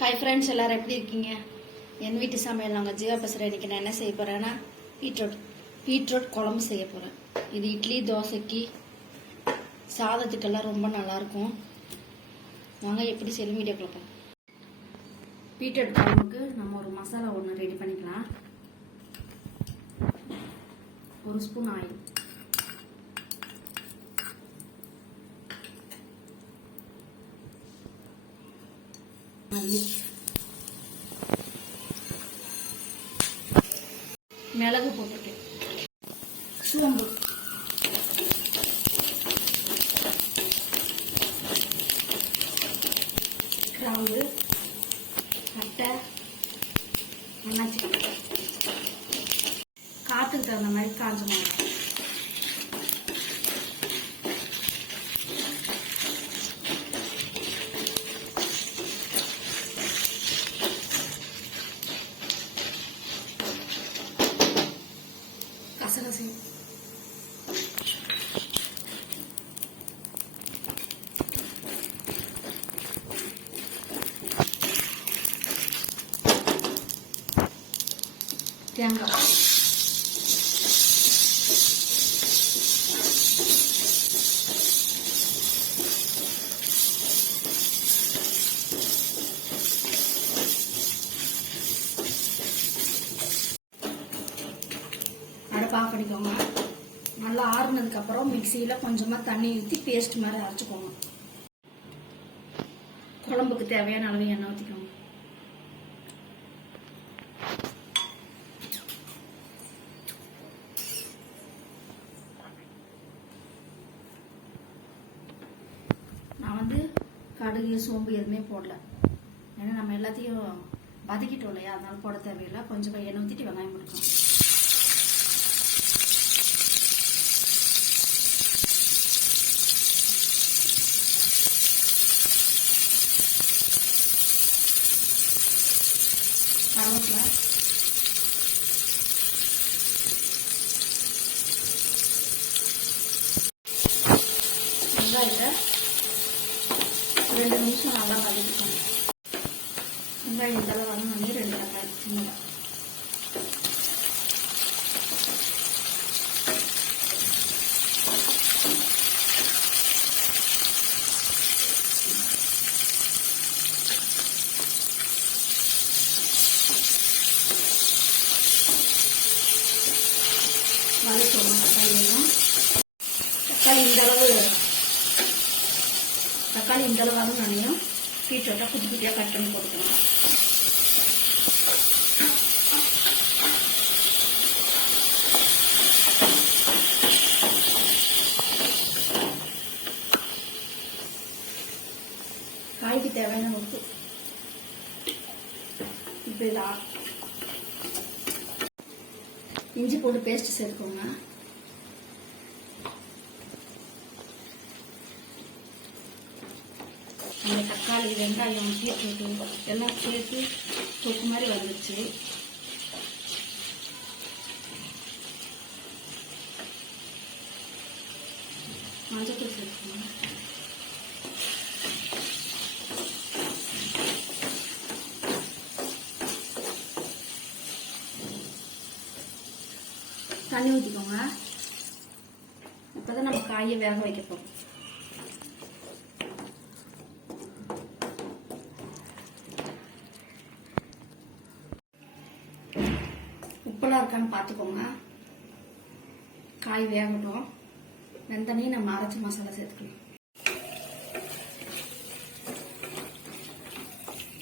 Hi friends, எல்லோரும் எப்படி இருக்கீங்க? என் வீட்டு சமையல் நாங்கள் ஜீவா பேசுகிறேன். இன்றைக்கி நான் என்ன செய்ய போகிறேன்னா பீட்ரூட் குழம்பு செய்ய போகிறேன். இது இட்லி, தோசைக்கு, சாதத்துக்கெல்லாம் ரொம்ப நல்லாயிருக்கும். வாங்க எப்படி செய்யணும் வீடியோக்குள்ள போகிறோம். பீட்ரூட் குழம்புக்கு நம்ம ஒரு மசாலா ஒன்று ரெடி பண்ணிக்கலாம். 1 ஸ்பூன் ஆயில், மிளகு போட்டுட்டு, சோம்பு, கிராம்பு, பட்டை, அன்னாச்சி, காற்றுக்கு தகுந்த மாதிரி காஞ்ச மிளகாய், கசகசி, தேங்காய், அடுப்பு ஆஃப் பண்ணிக்கோங்க. நல்லா ஆறுனதுக்கப்புறம் மிக்சியில் கொஞ்சமாக தண்ணி ஊற்றி பேஸ்ட் மாதிரி அரைச்சிக்கோங்க. குழம்புக்கு தேவையான அளவு எண்ணெய் ஊற்றிக்கோங்க. நான் கடுகு, சோம்பு எதுவுமே போடல. ஏன்னா நம்ம எல்லாத்தையும் வதக்கிட்டோம் இல்லையா, அதனால போட தேவையில்லை. கொஞ்சம் எண்ணெய் ஊற்றிட்டு வெங்காயம் போட்டுக்கோங்க. கருவேப்பிலை, வெங்காயத்தை 2 நிமிஷம் நல்லா வதக்கிக்கோங்க. வெங்காயம் இதெல்லாம் வதங்கி 2 தக்காளி சின்னதாக, வதக்கணும். தக்காளி இந்த அளவு நனையும். பீட்ரூட்டை குட்டி குட்டியாக கட் பண்ணி போட்டுக்கணும். காய்க்கு தேவையான உப்பு. இப்போ இஞ்சி போட்டு பேஸ்ட் சேர்த்துக்கோங்க. அந்த தக்காளி, வெங்காயம், பீட்ரூட்டு எல்லாம் சேர்த்து தொக்கு மாதிரி வந்துடுச்சு. மஞ்சள் சேர்த்துக்கோங்க. தண்ணி ஊற்றிக்கோங்க. இப்போதான் நம்ம காயை வேக வைக்க போகிறோம். உப்பெல்லாம் இருக்கான்னு பார்த்துக்கோங்க. காய் வேகட்டும். வெந்தனையும் நம்ம அரைச்சி மசாலா சேர்த்துக்கணும்.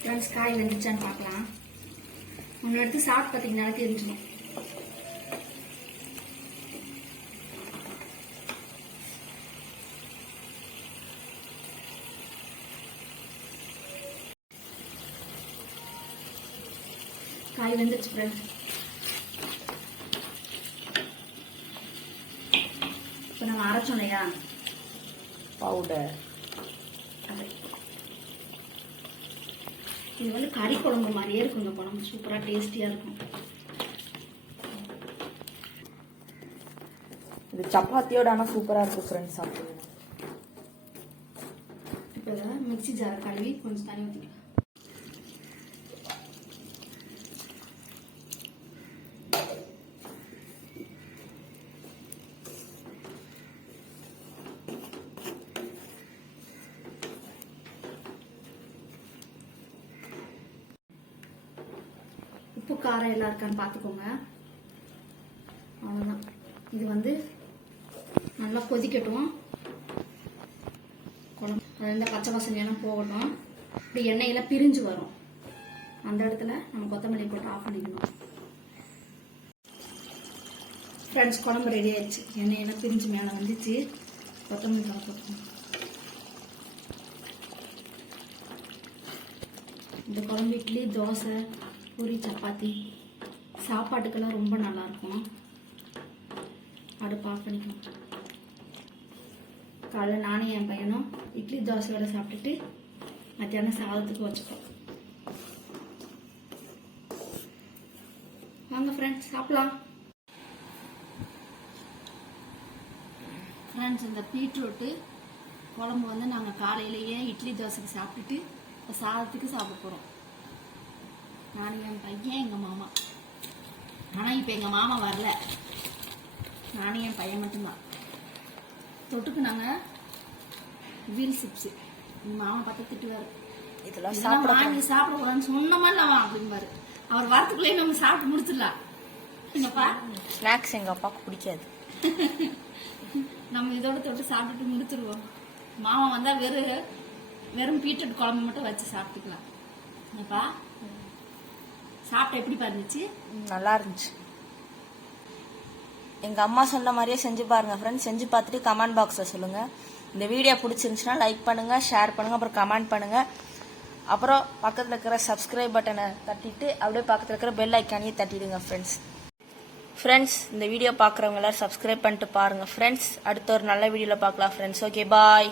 ஃப்ரெண்ட்ஸ், காய் வெந்துச்சான்னு பார்க்கலாம். ஒன்று எடுத்து சாப்பிட்டு பார்த்தீங்கன்னா தெரிஞ்சிடும். காய் வெந்துச்சு ஃப்ரெண்ட்ஸ். இப்போ நம்ம அரைச்சோம் இல்லையா பவுடர், இது கறி குழம்பு மாதிரியே இருக்கும். இந்த குழம்பு சூப்பராக டேஸ்டியாக இருக்கும். இது சப்பாத்தியோட ஆனால் சூப்பராக இருக்கும் ஃப்ரெண்ட்ஸ். சாப்பிடுவோம். இப்போ மிக்சி ஜாரை கழுவி கொஞ்சம் தண்ணி ஊற்றிக்கலாம். காரம் எல்லாம் இருக்கான்னு பார்த்துக்கோங்க. அவ்வளோதான். இது வந்து நல்லா கொதிக்கட்டும். குழம்பு இந்த பச்சை வாசனையெல்லாம் போகட்டும். இப்படி எண்ணெயெல்லாம் பிரிஞ்சு வரும். அந்த இடத்துல நம்ம கொத்தமல்லி போட்டு ஆஃப் பண்ணிக்கணும். ஃப்ரெண்ட்ஸ், குழம்பு ரெடி ஆயிடுச்சு. எண்ணெயெல்லாம் பிரிஞ்சு மேலே வந்துச்சு. கொத்தமல்லி தலை போட்டுக்கணும். இந்த குழம்பு இட்லி, தோசை, பூரி, சப்பாத்தி சாப்பாட்டுக்கெல்லாம் ரொம்ப நல்லாயிருக்கும். அடுப்பு ஆஃப் பண்ணிக்கணும். காலையில் நானும் என் பையனும் இட்லி தோசையோட சாப்பிட்டுட்டு மத்தியானம் சாதத்துக்கு வச்சுக்கோம். வாங்க ஃப்ரெண்ட்ஸ், சாப்பிடலாம். ஃப்ரெண்ட்ஸ், இந்த பீட்ரூட்டு குழம்பு வந்து நாங்கள் காலையிலேயே இட்லி தோசைக்கு சாப்பிட்டுட்டு இப்போ சாதத்துக்கு சாப்பிட போகிறோம். நானும் என் பையன், எங்கள் மாமா. ஆனால் இப்போ எங்கள் மாமா வரல. நானும் என் பையன் மட்டும்தான். தொட்டுக்கு நாங்கள் வீல் சிப்ஸு. எங்கள் மாமா பார்த்து திட்டுவார், இதெல்லாம் வாங்கி சாப்பிடக்கூடாதுன்னு சொன்னமா இல்லை அப்படின்பாரு. அவர் வரத்துக்குள்ளே நம்ம சாப்பிட்டு முடிச்சிடலாம். என்னப்பா ஸ்நாக்ஸ் எங்கள் அப்பாவுக்கு பிடிக்காது. நம்ம இதோட தொட்டு சாப்பிட்டுட்டு முடிச்சிருவோம். மாமா வந்தா வெறும் பீட்ரூட் குழம்பு மட்டும் வச்சு சாப்பிட்டுக்கலாம். ஏப்பா சாப்பிட்ட எப்படி இருந்துச்சு? நல்லா இருந்துச்சு. எங்கள் அம்மா சொன்ன மாதிரியே செஞ்சு பாருங்க ஃப்ரெண்ட்ஸ். செஞ்சு பார்த்துட்டு கமெண்ட் பாக்ஸில் சொல்லுங்கள். இந்த வீடியோ பிடிச்சிருந்துச்சுன்னா லைக் பண்ணுங்கள், ஷேர் பண்ணுங்கள், அப்புறம் கமெண்ட் பண்ணுங்கள். அப்புறம் பக்கத்தில் இருக்கிற சப்ஸ்கிரைப் பட்டனை தட்டிட்டு அப்படியே பக்கத்தில் இருக்கிற பெல் ஐக்கானையும் தட்டிடுங்க ஃப்ரெண்ட்ஸ். இந்த வீடியோ பார்க்குறவங்க எல்லாரும் சப்ஸ்கிரைப் பண்ணிட்டு பாருங்கள் ஃப்ரெண்ட்ஸ். அடுத்த ஒரு நல்ல வீடியோவில் பார்க்கலாம் ஃப்ரெண்ட்ஸ். ஓகே, பாய்.